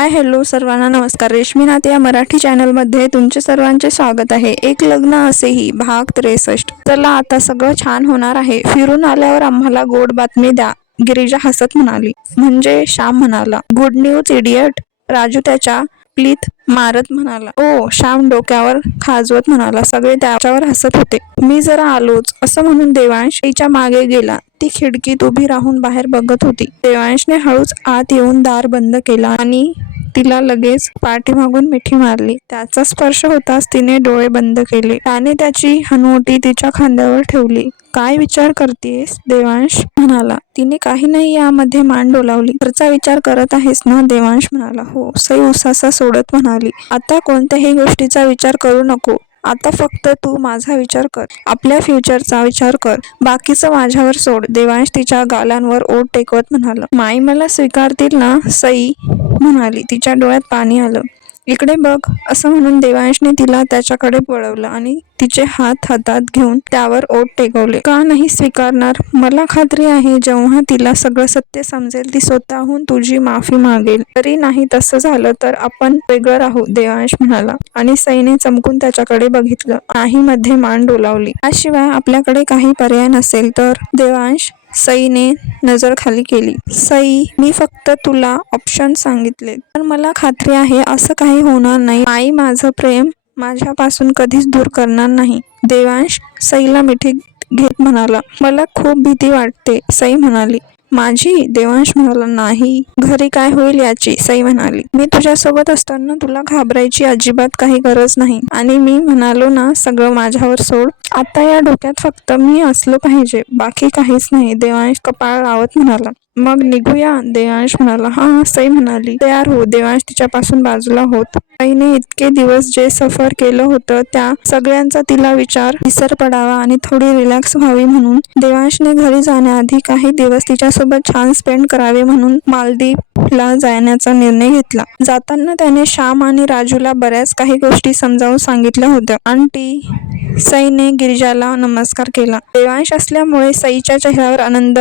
Hi hello सर्वांना नमस्कार। रेशमी नाते या मराठी चॅनलमध्ये तुमचे सर्वांचे स्वागत आहे। एक लग्न असेही भाग 63। चला आता सगळं छान होणार आहे। फिरून आल्यावर आम्हाला गोड बातमी द्या, गिरिजा हसत म्हणाली। म्हणजे श्याम म्हणाला, गुड न्यूज इडियट। राजू त्याच्या प्लीत मारत म्हणाला। ओ, श्याम डोक्यावर खाजवत म्हणाला। सगळे त्याच्यावर हसत होते। मी जरा आलोच असं म्हणून देवांश तिच्या मागे गेला। ती खिडकीत उभी राहून बाहेर बघत होती। देवांशने हळूच आत येऊन दार बंद केला आणि तिला लगेच पाठीमागून मिठी मारली। त्याचा स्पर्श होताच तिने डोळे बंद केले। त्याने त्याची हनुवटी तिच्या खांद्यावर ठेवली। काय विचार करतेस? देवांश म्हणाला। तिने काही नाही यामध्ये मान डोलावली। घरचा विचार करत आहेस ना? देवांश म्हणाला। हो, सई उसासा सोडत म्हणाली। आता कोणत्याही गोष्टीचा विचार करू नको। आता फक्त तू माझा विचार कर, आपल्या फ्युचरचा विचार कर, बाकीचं माझ्यावर सोड। देवांश तिच्या गालांवर ओठ टेकवत म्हणाला। माई मला स्वीकारतील ना? सई म्हणाली। तिच्या डोळ्यात पाणी आलं। इकडे बघ असं म्हणून देवांशने तिला त्याच्याकडे वळवलं आणि तिचे हात हातात घेऊन त्यावर ओठ टेकवले। का नाही स्वीकारणार? मला खात्री आहे जेव्हा तिला सगळं सत्य समजेल ती स्वतःहून तुझी माफी मागेल। तरी नाही तसं झालं तर आपण वेगळं राहू, देवांश म्हणाला आणि सईने चमकून त्याच्याकडे बघितलं। नाही मध्ये मान डोलावली। याशिवाय आपल्याकडे काही पर्याय नसेल तर? देवांश सईने नजर खाली केली। सई, मी फक्त तुला ऑप्शन सांगितले, पण मला खात्री आहे असं काही होणार नाही। आई माझं प्रेम माझ्यापासून कधीच दूर करणार नाही। देवांश सईला मिठी घेत म्हणाला। मला खूप भीती वाटते, सई म्हणाली। माझी? देवांश म्हणाला। नाही, घरी काय होईल याची, सई म्हणाली। मी तुझ्यासोबत असताना तुला घाबरायची अजिबात काही गरज नाही। आणि मी म्हणालो ना, सगळं माझ्यावर सोड। आता या डोक्यात फक्त मी असलो पाहिजे, बाकी काहीच नाही, देवांश कपाळ लावत म्हणाला। मग निघूया? देवांश म्हणाला। हा, सई म्हणाली। तयार हो। देवांश तिच्यापासून बाजूला होत। सईने इतके दिवस जे सफर केलं होतं त्या सगळ्यांचा तिला विसर पडावा आणि थोडी रिलॅक्स व्हावी म्हणून देवांशने घरी जाण्याआधी काही दिवस तिच्यासोबत छान स्पेंड करावे म्हणून मालदीवला जाण्याचा निर्णय घेतला। जाताना त्याने श्याम आणि राजूला बऱ्याच काही गोष्टी समजावून सांगितल्या होत्या। आंटी, सईने गिरिजाला नमस्कार केला। देवांश असल्यामुळे सईच्या चेहऱ्यावर आनंद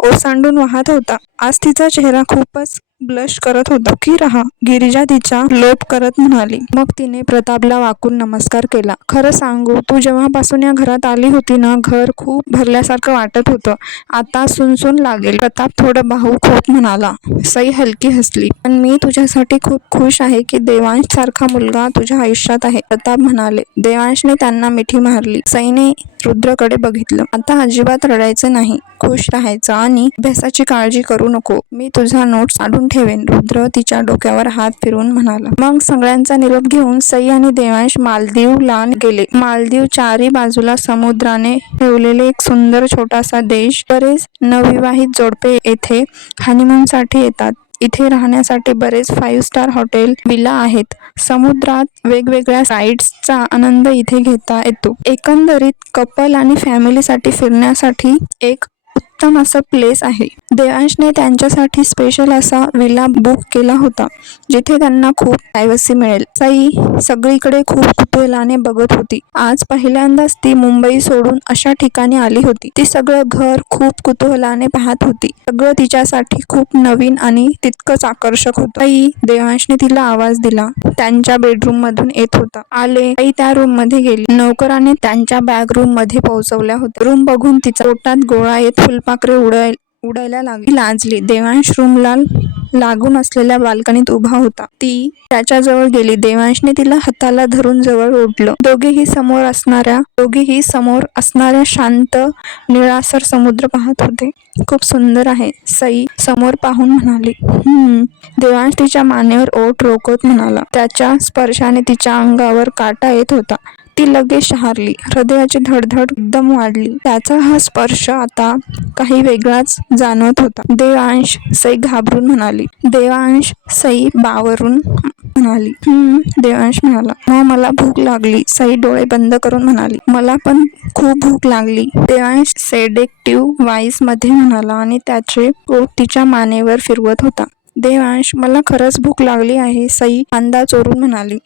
ओसांडून वाहत होता। आज तिचा चेहरा खूपच ब्लश करत होता। की रहा, गिरिजा तिचा लोप करत म्हणाली। मग तिने प्रतापला वाकून नमस्कार केला। खरं सांगू, तू जेव्हापासून या घरात आली होती ना, घर खूप भरल्यासारखं वाटत होतं। आता सुनसून लागेल। प्रताप थोडं भावुक होत म्हणाला। सई हलकी हसली। पण मी तुझ्यासाठी खूप खुश आहे की देवांश सारखा मुलगा तुझ्या आयुष्यात आहे, प्रताप म्हणाले। देवांशने त्यांना मिठी मारली। सईने रुद्रकडे बघितलं। आता अजिबात रडायचं नाही, खुश राहायचं आणि अभ्यासाची काळजी करू नको। मी तुझा नोट्स काढून ठेवेन, रुद्र तिच्या डोक्यावर हात फिरवून म्हणाला। मग सगळ्यांचा निरोप घेऊन सई आणि देवांश मालदीवला गेले। मालदीव चारी बाजूला समुद्राने ठेवलेले एक सुंदर छोटासा देश। बरेच नवविवाहित जोडपे येथे हनीमूनसाठी येतात। इथे राहण्यासाठी बरेच 5 स्टार हॉटेल, विला आहेत। समुद्रात वेगवेगळ्या राईड्सचा आनंद इथे घेता येतो। एकंदरीत कपल आणि फॅमिलीसाठी फिरण्यासाठी एक उत्तम असं प्लेस आहे। देवांशने त्यांच्यासाठी स्पेशल असा विला बुक केला होता, जिथे त्यांना खूप प्रायव्हसी मिळेल। सई सगळीकडे खूप कुतूहलाने बघत होती। आज पहिल्यांदाच ती मुंबई सोडून अशा ठिकाणी आली होती। ती सगळं घर खूप कुतूहलाने पाहत होती। सगळं तिच्यासाठी खूप नवीन आणि तितकंच आकर्षक होतं। सई, देवांशने तिला आवाज दिला। त्यांच्या बेडरूम मधून येत होता। आले। सई त्या रूम मध्ये गेली। नौकराने त्यांच्या बॅग रूम मध्ये पोहोचवल्या होत्या। रूम बघून तिचा पोटात गोळा येत फुलपाखरे उडायला लागली। लाजली। देवांश रूमला लागून असलेल्या बाल्कनीत उभा होता। ती त्याच्याजवळ गेली। देवांशने तिला हाताला धरून जवळ ओढलं। दोघेही समोर असणाऱ्या शांत निळासर समुद्र पाहत होते। खूप सुंदर आहे, सई समोर पाहून म्हणाली। देवांश तिच्या मानेवर ओठ रोखत म्हणाला। त्याच्या स्पर्शाने तिच्या अंगावर काटा येत होता। ती लगेच शहारली। हृदयाची धडधड एकदम वाढली। त्याचा हा स्पर्श आता काही वेगळाच जाणवत होता। देवांश, सई घाबरून म्हणाली। देवांश, सई बावरून म्हणाली। देवांश म्हणाला। मग मला भूक लागली, सई डोळे बंद करून म्हणाली। मला पण खूप भूक लागली, देवांश सेडेक्टिव्ह व्हॉइस मध्ये म्हणाला आणि त्याचे ओठ तिच्या मानेवर फिरवत होता। देवांश, मला खरंच भूक लागली आहे, सई कांदा चोरून म्हणाली.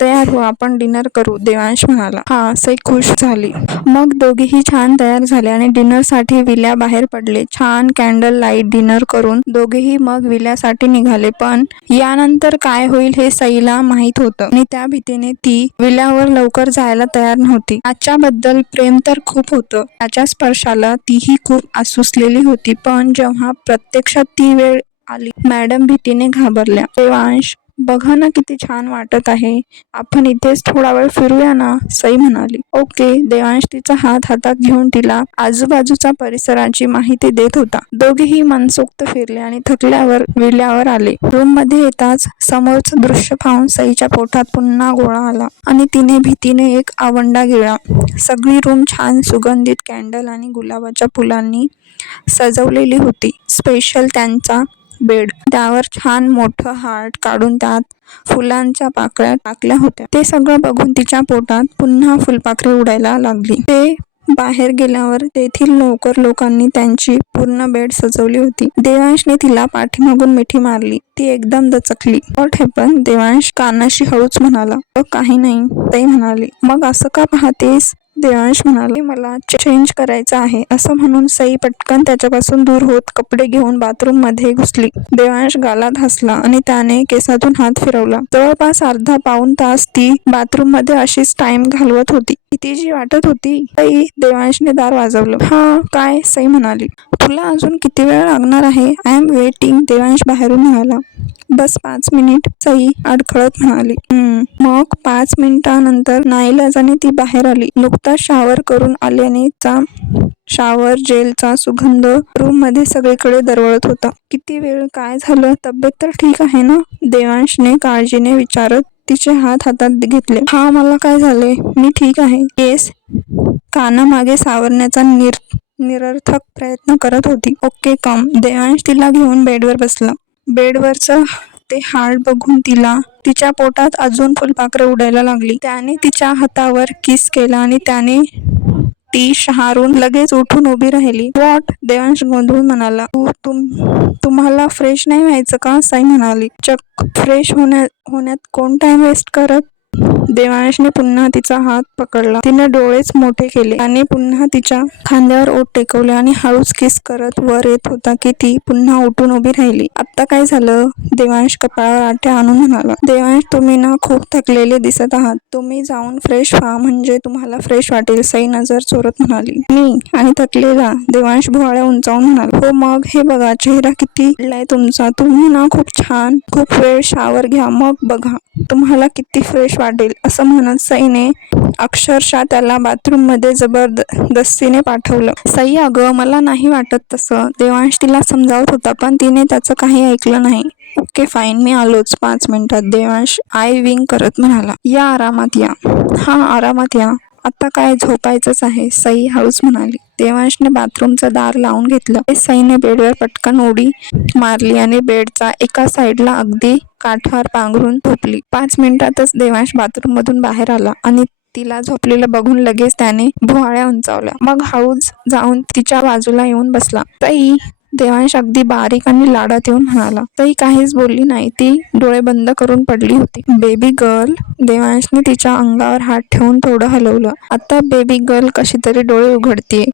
तयार हो, आपण डिनर करू, देवांश म्हणाला. हा, सई खुश झाली. मग दोघेही छान तयार झाले आणि डिनरसाठी विल्या बाहेर पडले. छान कॅन्डल लाईट डिनर करून दोघेही मग विल्यासाठी निघाले. पण यानंतर काय होईल हे सईला माहित होतं आणि त्या भीतीने ती विल्यावर लवकर जायला तयार नव्हती. त्याच्याबद्दल प्रेम तर खूप होतं, त्याच्या स्पर्शाला तीही खूप आसुसलेली होती. पण जेव्हा प्रत्यक्षात ती वेळ आली, मॅडम भीतीने घाबरल्या. देवांश, बघा ना किती छान वाटत आहे, आपण इथेच थोडा वेळ फिरूया ना, सई म्हणाली. ओके. देवांश तिचा हात हातात घेऊन तिला आजूबाजूच्या परिसराची माहिती देत होता. दोघेही मनसोक्त फिरले आणि थकल्यावर विल्यावर आले. रूम मध्ये येताच समोरचं दृश्य पाहून सईच्या पोटात पुन्हा गोळा आला आणि तिने भीतीने एक आवंडा गिळला. सगळी रूम छान सुगंधित कॅन्डल आणि गुलाबाच्या फुलांनी सजवलेली होती. स्पेशल त्यांचा बेड, त्यावर छान मोठं हार्ट काढून त्यात फुलांच्या पाकळ्या टाकल्या होत्या. ते सगळं बघून तिच्या पोटात पुन्हा फुलपाखरे उडायला लागली. ते बाहेर गेल्यावर तेथील नोकर लोकांनी त्यांची पूर्ण बेड सजवली होती. देवांशने तिला पाठीमागून मिठी मारली. ती एकदम दचकली. What happen? देवांश कानाशी हळूच म्हणाला. काही नाही, ताई म्हणाली. मग असं का पाहतेस? देवांश म्हणाला. मला चेंज करायचं आहे, असं म्हणून सई पटकन त्याच्यापासून दूर होत कपडे घेऊन बाथरूम मध्ये घुसली. देवांश गालात हसला आणि त्याने केसातून हात फिरवला. जवळपास अर्धा पाऊण तास ती बाथरूम मध्ये अशीच टाइम घालवत होती. किती जी वाटत होती. सई, देवांशने दार वाजवलं. हा, काय? सई म्हणाली. तुला अजून किती वेळ लागणार आहे? आय एम वेटिंग, देवांश बाहेरून म्हणाला. बस 5 मिनिट, सई अडखळत म्हणाली. मग 5 मिनिटांनंतर नाईलाजाने ती बाहेर आली. नुकताच शावर करून आल्याने शावर जेलचा सुगंध रूम मध्ये सगळीकडे दरवळत होता. किती वेळ? काय झालं? तब्येत तर ठीक आहे ना? देवांशने काळजीने विचारत तिचे हात हातात घेतले. हा, मला काय झाले? मी ठीक आहे. केस कानामागे सावरण्याचा निरर्थक प्रयत्न करत होती. ओके, कम. देवांश तिला घेऊन बेडवर बसला. बेडवरचं ते हार्ट बघून तिच्या पोटात अजून फुलपाखरं उडायला लागली. त्याने तिच्या हातावर किस केला आणि त्याने ती शहारून लगेच उठून उभी राहिली. व्हॉट? देवांश गोंधळून म्हणाला. तुम्हाला फ्रेश नाही व्हायचं का? साई म्हणाली. चक, फ्रेश होण्यात कोण टाइम वेस्ट करत? देवांशने पुन्हा तिचा हात पकडला. तिने डोळेच मोठे केले. त्याने पुन्हा तिच्या खांद्यावर ओठ टेकवले आणि हळूच किस करत वर येत होता की ती पुन्हा उठून उभी राहिली. आता काय झालं? देवांश कपाळावर आठ्या आणून म्हणाला. देवांश, तुम्ही ना खूप थकलेले दिसत आहात. तुम्ही जाऊन फ्रेश व्हा, म्हणजे तुम्हाला फ्रेश वाटेल, सई नजर चोरत म्हणाली. मी आणि थकलेला? देवांश भुवया उंचावून म्हणाला. हो मग, हे बघा, चेहरा किती बदलाय तुमचा. तुम्ही ना खूप वेळ शावर घ्या, मग बघा तुम्हाला किती फ्रेश वाटेल, असं म्हणत सईने अक्षरशः त्याला बाथरूम मध्ये जबरदस्तीने पाठवलं. सई, अगं मला नाही वाटत तसं, देवांश तिला समजावत होता. पण तिने त्याचं काही ऐकलं नाही. ओके फाईन, मी आलोच 5 मिनिटात, देवांश आय विंग करत म्हणाला. या, आरामात या. हा, आरामात या. आता काय झोपायचंच आहे, सई हळूच म्हणाली. देवांशने बाथरूमचं दार लावून घेतलं. सईने बेडवर पटकन उडी मारली आणि बेडचा एका साईडला अगदी काठावर पांघरून झोपली. 5 मिनिटातच देवांश बाथरूम मधून बाहेर आला आणि तिला झोपलेलं बघून लगेच त्याने भुवया उंचावल्या. मग हळूच जाऊन तिच्या बाजूला येऊन बसला. सई, देवांश अगदी बारीक आणि लाडात येऊन म्हणाला. सई काहीच बोलली नाही. ती डोळे बंद करून पडली होती. बेबी गर्ल, देवांशने तिच्या अंगावर हात ठेवून थोडं हलवलं. आता बेबी गर्ल कशी तरी डोळे उघडतीये.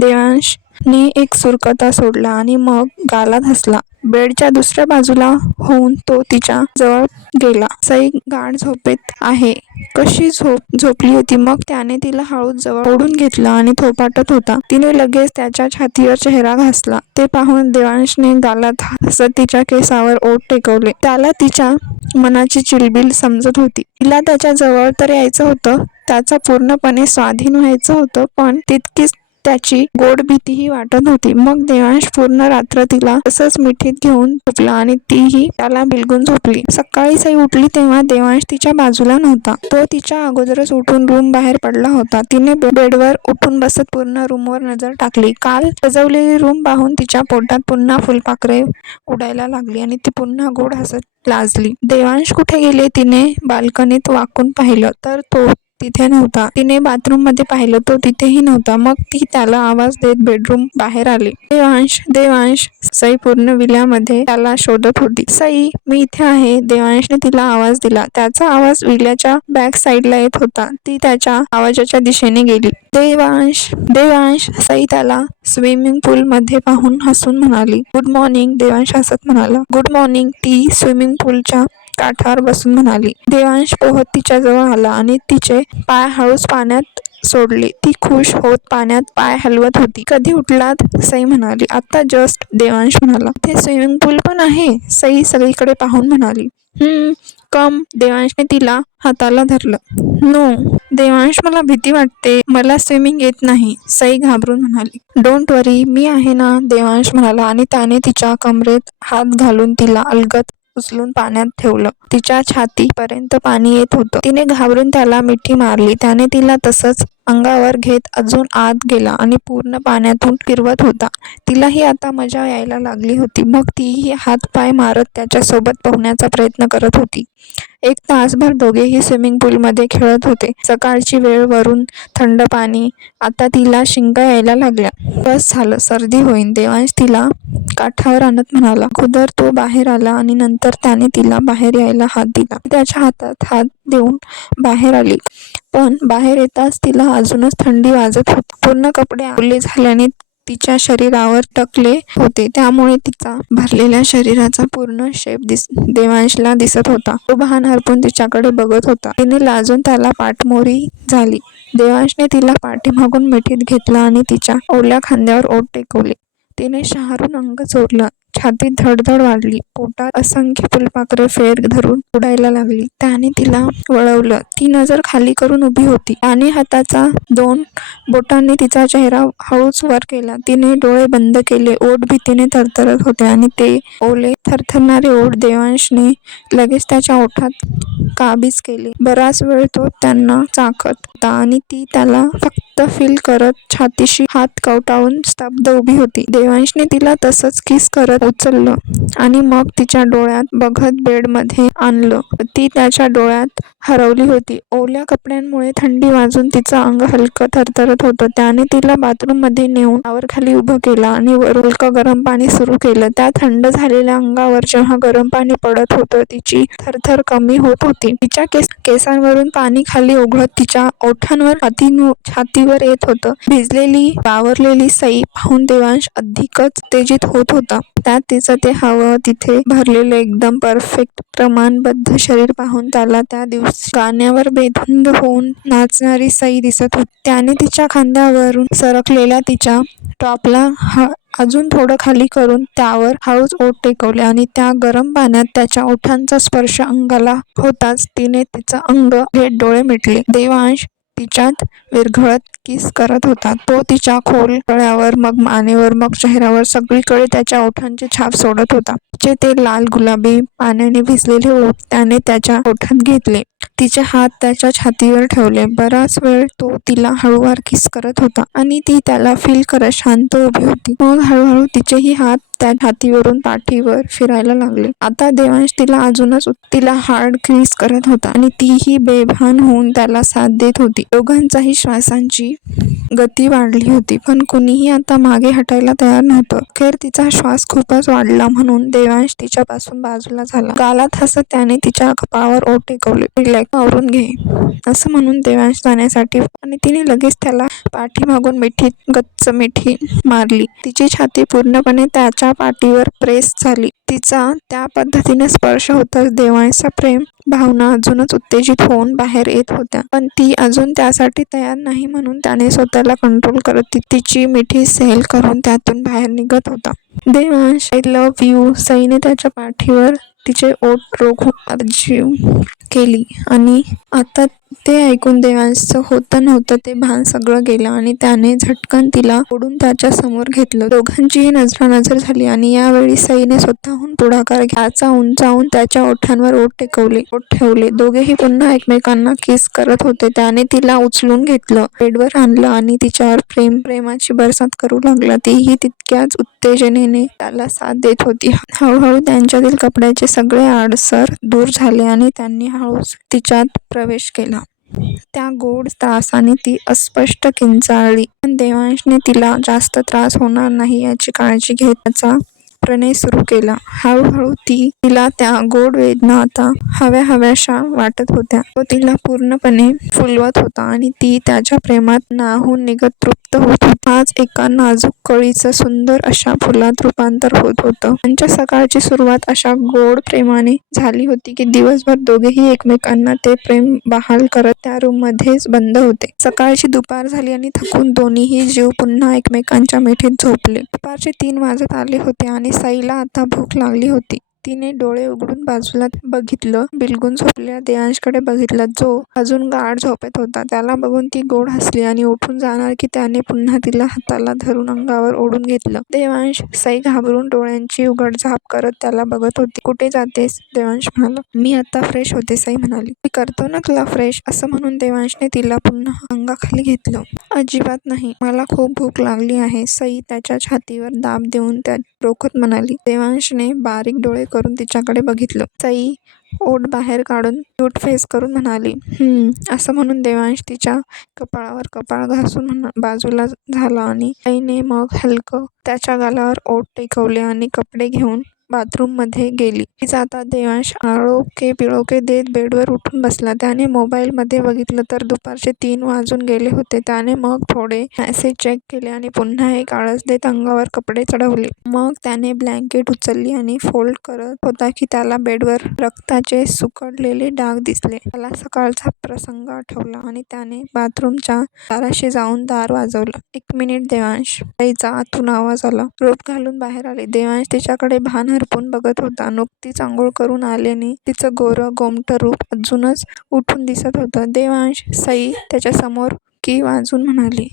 देवांशने एक सुरकता सोडला आणि मग गालात हसला. बेडच्या दुसऱ्या बाजूला होऊन तो तिच्या जवळ गेला. सई गाढ झोपेत आहे. कशी झोपली होती. मग त्याने तिला हळूच जवळ ओढून घेतलं आणि थोपाटत होता. तिने लगेच त्याच्या छातीवर चेहरा घासला. ते पाहून देवांशने गालात हसत तिच्या केसावर ओठ टेकवले. त्याला तिच्या मनाची चिलबिल समजत होती. तिला त्याच्या जवळ तर यायचं होतं, त्याचा पूर्णपणे स्वाधीन व्हायचं होतं, पण तितकीच त्याची गोड भीतीही वाटत होती. मग देवांश पूर्ण रात्र तिला तसंच मिठीत घेऊन झोपला आणि तीही त्याला बिलगून झोपली. सकाळी सई उठली तेव्हा देवांश तिच्या बाजूला नव्हता. तो तिच्या अगोदरच उठून रूम बाहेर पडला होता. तिने बेडवर उठून बसत पूर्ण रूमवर नजर टाकली. काल सजवलेली रूम पाहून तिच्या पोटात पुन्हा फुलपाखरे उडायला लागली आणि ती पुन्हा गोड हसत लाजली. देवांश कुठे गेले? तिने बाल्कनीत वाकून पाहिलं तर तो तिथे नव्हता. तिने बाथरूम मध्ये पाहिलं, तो तिथेही नव्हता. मग ती त्याला आवाज देत बेडरूम बाहेर आली. देवांश, देवांश. सई पूर्ण विल्यामध्ये त्याला शोधत होती. सई, मी इथे आहे. देवांशने तिला आवाज दिला. त्याचा आवाज विल्याच्या बॅक साईडला येत होता. ती त्याच्या आवाजाच्या दिशेने गेली. देवांश, देवांश. सई त्याला स्विमिंग पूल मध्ये पाहून हसून म्हणाली. Good morning. देवांश हसत म्हणाला. Good morning. ती स्विमिंग पूलच्या काठावर बसून म्हणाली. देवांश पोहत तिच्या जवळ आला आणि तिचे पाय हळूच पाण्यात सोडले. ती खुश होत पाण्यात पाय हलवत होती. कधी उठलात? सई म्हणाली. आता जस्ट. देवांश म्हणाला. ते स्विमिंग पूल पण आहे? सई सगळीकडे पाहून म्हणाली. कम. देवांशने तिला हाताला धरलं. नो. देवांश, मला भीती वाटते. मला स्विमिंग येत नाही. सई घाबरून म्हणाली. डोंट वरी, मी आहे ना. देवांश म्हणाला आणि त्याने तिच्या कमरेत हात घालून तिला अलगद उचलून पाण्यात ठेवलं. तिच्या छातीपर्यंत पाणी येत होतं. तिने घाबरून त्याला मिठी मारली. त्याने तिला तसंच अंगावर घेत अजून आत गेला आणि पूर्ण पाण्यातून फिरवत होता. तिलाही आता मजा यायला लागली होती. मग तीही हात पाय मारत त्याच्यासोबत पोहण्याचा प्रयत्न करत होती. एक तासभर दोघेही स्विमिंग पूलमध्ये खेळत होते. सकाळची वेळ, वरून थंड पाणी. आता तिला शिंका यायला लागल्या. बस झालं, सर्दी होईन. देवांश तिला काठावर आणत म्हणाला. अगोदर तो बाहेर आला आणि नंतर त्याने तिला बाहेर यायला हात दिला. त्याच्या हातात हात देऊन बाहेर आली. पण बाहेर येताच तिला अजूनच थंडी वाजत होती. पूर्ण कपडे ओले झाल्याने तिच्या शरीरावर टकले होते. त्यामुळे तिचा भरलेल्या शरीराचा पूर्ण शेप देवांशला दिसत होता. तो भान हरपून तिच्याकडे बघत होता. तिने लाजून त्याला पाठमोरी झाली. देवांशने तिला पाठीमागून मिठीत घेतलं आणि तिच्या ओल्या खांद्यावर ओठ टेकवले. तिने शहारून अंग चोरलं. छातीत धडधड वाढली. पोटात असंख्य फुलपाखरे फेर धरून उडायला लागली. त्याने तिला वळवलं. ती नजर खाली करून उभी होती. त्याने हाताचा 2 बोटांनी तिचा चेहरा हळूच वर केला. तिने डोळे बंद केले. ओठ भीतीने थरथरत होते आणि ते ओले थरथरणारे ओठ देवांशने लगेच त्याच्या ओठात काबीज केले. बराच वेळ तो त्यांना चाखत होता आणि ती त्याला फक्त फील करत छातीशी हात कवटाळून स्तब्ध उभी होती. देवांशने तिला तसंच किस करत उचललं आणि मग तिच्या डोळ्यात बघत बेडमध्ये आणलं. ती त्याच्या डोळ्यात हरवली होती. ओल्या कपड्यांमुळे थंडी वाजून तिचं अंग हलकं थरथरत होतं. त्याने तिला बाथरूम मध्ये नेऊन खाली उभं केलं आणि वरून हलकं गरम पाणी सुरू केलं. त्या थंड झालेल्या अंगावर जेव्हा गरम पाणी पडत होतं, तिची थरथर कमी होत होती. तिच्या केसांवरून पाणी खाली ओघळत तिच्या ओठांवर छातीवर येत होतं. भिजलेली, बावरलेली सई पाहून देवांश अधिकच उत्तेजित होत होता. त्यात तिचं ते हवं तिथे भरलेलं एकदम परफेक्ट प्रमाणबद्ध शरीर पाहून त्याला त्या दिवशी गाण्यावर बेधुंद होऊन नाचणारी सई दिसत होती. त्याने तिच्या खांद्यावरून सरकलेल्या तिच्या टॉपला अजून थोडं खाली करून त्यावर हळूच ओठ टेकवले आणि त्या गरम पाण्यात त्याच्या ओठांचा स्पर्श अंगाला होताच तिने तिचं अंग घेत डोळे मिटले. देवांश तिच्यात विरघळत किस करत होता. तो तिच्या खोल गळ्यावर, मग मानेवर, मग चेहऱ्यावर, सगळीकडे त्याच्या ओठांची छाप सोडत होता. तिचे ते लाल गुलाबी पाण्याने भिजलेले ओठ त्याने त्याच्या ओठात घेतले. तिचे हात त्याच्या छातीवर ठेवले. बराच वेळ तो तिला हळूवार किस करत होता आणि ती त्याला फील करत शांत उभी होती. मग हळूहळू तिचेही हात त्या छातीवरून पाठीवर फिरायला लागले. आता देवांश तिला हार्ड किस करत होता आणि तीही बेभान होऊन त्याला साथ देत होती. दोघांचाही श्वासांची गती वाढली होती, पण कुणीही आता मागे हटायला तयार नव्हतं. अखेर तिचा श्वास खूपच वाढला म्हणून देवांश तिच्यापासून बाजूला झाला. गालात हसत त्याने तिच्या कपाळावर ओठ टेकवले. रिलॅक्स, आवरून घे, असं म्हणून देवांश जाण्यासाठी आणि तिने लगेच त्याला पाठीमागून गच्च मिठी मारली. तिची छाती पूर्णपणे त्याच्या पाठीवर प्रेस झाली. तिचा त्या पद्धतीने स्पर्श होताच देवांशचा प्रेम भावना अजूनच उत्तेजित होऊन बाहेर येत होत्या. पण ती अजून त्यासाठी तयार नाही म्हणून त्याने स्वतःला कंट्रोल करत तिची मिठी सहन करून त्यातून बाहेर निघत होता. Devansh, I love you. सईने त्याच्या पाठीवर तिचे ओठ रोखून अर्जीव केली आणि आता ते ऐकून देवांशचं होतं नव्हतं ते भान सगळं गेलं आणि त्याने झटकन तिला ओढून त्याच्या समोर घेतलं. दोघांचीही नजरानजर झाली आणि यावेळी सईने स्वतःहून पुढाकार घ्यायचा. उंचावून त्याच्या ओठांवर ओठ ठेवले. दोघेही पुन्हा एकमेकांना किस करत होते. त्याने तिला उचलून घेतलं, बेडवर आणलं आणि तिच्यावर प्रेमाची बरसात करू लागला. तीही तितक्याच उत्तेजनेने त्याला साथ देत होती. हळूहळू त्यांच्यातील कपड्याचे सगळे आडसर दूर झाले आणि त्यांनी हळूच तिच्यात प्रवेश केला. त्या गोड त्रासाने ती अस्पष्ट किंचाळली. पण देवांशने तिला जास्त त्रास होणार नाही याची काळजी घेत त्याचा प्रणय सुरू केला. हळूहळू तिला त्या गोड वेदना आता हव्याशा वाटत होत्या. तो तिला पूर्णपणे फुलवत होता आणि ती त्याच्या प्रेमात न्हाऊन निघत तृप्त होत होती. आज एका नाजूक कळीचं सुंदर अशा फुलात रूपांतर होत होतं. त्यांच्या सकाळची सुरुवात अशा गोड प्रेमाने झाली होती की दिवसभर दोघेही एकमेकांना ते प्रेम बहाल करत त्या रूममध्येच बंद होते. सकाळची दुपार झाली आणि थकून दोन्हीही जीव पुन्हा एकमेकांच्या मिठीत झोपले. दुपारचे 3 वाजत आले होते आणि सईला आता भूक लागली होती. तिने डोळे उघडून बाजूला बघितलं. बिलगून झोपलेल्या देवांशकडे बघितलं, जो अजून गाढ झोपेत होता. त्याला बघून ती गोड हसली आणि उठून जाणार की त्याने पुन्हा तिला हाताला धरून अंगावर ओढून घेतलं. देवांश! सई घाबरून डोळ्यांची उघडझाप करत त्याला बघत होती. कुठे जातेस? देवांश म्हणाला. मी आता फ्रेश होते, सई म्हणाली. मी करतो ना तुला फ्रेश, असं म्हणून देवांशने तिला पुन्हा अंगाखाली घेतलं. अजिबात नाही, मला खूप भूक लागली आहे, सई त्याच्या छातीवर दाब देऊन त्या रोखत म्हणाली. देवांशने बारीक डोळे करून तिच्याकडे बघितलं. सई ओठ बाहेर काढून क्यूट फेस करून म्हणाली. असं म्हणून देवांश तिच्या कपाळावर कपाळ घासून बाजूला झाला आणि सईने मग हलकं त्याच्या गालावर ओठ टेकवले आणि कपडे घेऊन बाथरूममध्ये गेली. ती जाता देवांश आळोके पिळोके देत बेडवर उठून बसला. त्याने मोबाईलमध्ये बघितलं तर दुपारचे 3 वाजून गेले होते. त्याने मग थोडे मेसेज चेक केले आणि पुन्हा एक आळस देत अंगावर कपडे चढवले. मग त्याने ब्लँकेट उचलली आणि फोल्ड करत होता की त्याला बेडवर रक्ताचे सुकलेले डाग दिसले. त्याला सकाळचा प्रसंग आठवला आणि त्याने बाथरूमच्या दाराशी जाऊन दार वाजवलं. 1 मिनिट देवांश, सईचा आतून आवाज आला. रोप घालून बाहेर आले. देवांश तिच्याकडे भान हरपून बघत होता. नुकतीच आंघोळ करून आल्याने तिचं गोरं गोमटं रूप अजूनच उठून दिसत होतं. देवांश! सई त्याच्या समोर की वाजून म्हणाली.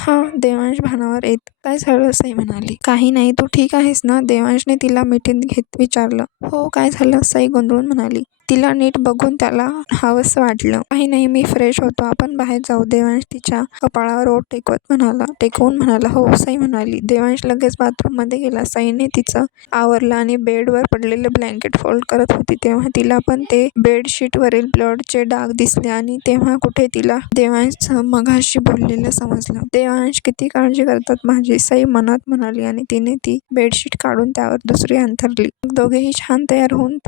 हा, देवांश भानावर येत. काय झालं? सई म्हणाली. काही नाही, तू ठीक आहेस ना? देवांशने तिला मिठीत घेत विचारलं. हो, काय झालं? सई गोंधळून म्हणाली. तिला नीट बघून त्याला हवंसं वाटलं. काही नाही, मी फ्रेश होतो, आपण बाहेर जाऊ. देवांश तिच्या कपाळावर ओठ टेकवून म्हणाला. हो, सई म्हणाली. देवांश लगेच बाथरूममध्ये गेला. सईने तिचं आवरलं आणि बेडवर पडलेले ब्लँकेट फोल्ड करत होती तेव्हा तिला पण ते बेडशीटवरील ब्लडचे डाग दिसले आणि तेव्हा कुठे तिला देवांशचं मघाशी बोललेलं समजलं. देवांश, किती काळजी करतात माझी, सई मनात म्हणाली आणि तिने ती बेडशीट काढून त्यावर दुसरी अंथरली. मग दोघेही छान तयार होऊन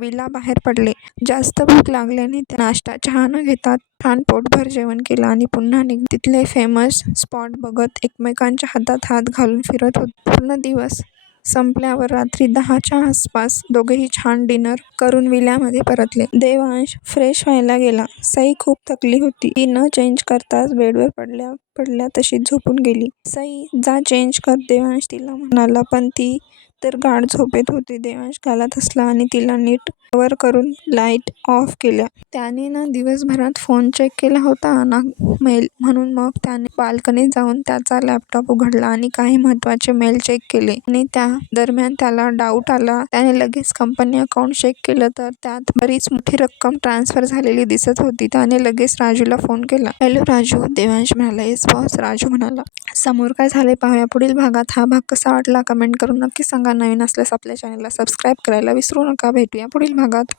विला बाहेर पडले. जास्त भूक लागल्याने त्या नाश्ता चहा न घेता छान पोटभर जेवण केलं आणि पुन्हा तिथले फेमस स्पॉट बघत एकमेकांच्या हातात हात घालून फिरत होते. पूर्ण दिवस संपल्यावर रात्री 10च्या आसपास दोघेही छान डिनर करून विल्यामध्ये परतले. देवांश फ्रेश व्हायला गेला. सई खूप थकली होती. ती न चेंज करताच बेडवर पडल्या तशीच झोपून गेली. सई, जा चेंज कर, देवांश तिला म्हणाला, पण ती तर गाढ झोपेत होती. देवांश गालात हसला आणि तिला नीट कव्हर करून लाईट ऑफ केल्या. त्याने ना दिवसभरात फोन चेक केला होता ना मेल, म्हणून मग त्याने बाल्कनीत जाऊन त्याचा लॅपटॉप उघडला आणि काही महत्त्वाचे मेल चेक केले आणि त्या दरम्यान त्याला डाऊट आला. त्याने लगेच कंपनी अकाउंट चेक केलं तर त्यात बरीच मोठी रक्कम ट्रान्सफर झालेली दिसत होती. त्याने लगेच राजूला फोन केला. हॅलो राजू, देवांश म्हणाला. येस बॉस, राजू म्हणाला. समोर काय झाले पाहूया पुढील भागात. हा भाग कसा वाटला कमेंट करून नक्की सांगा. नवीन असल्यास आपल्या चॅनलला सबस्क्राईब करायला विसरू नका. भेटूया पुढील भागात.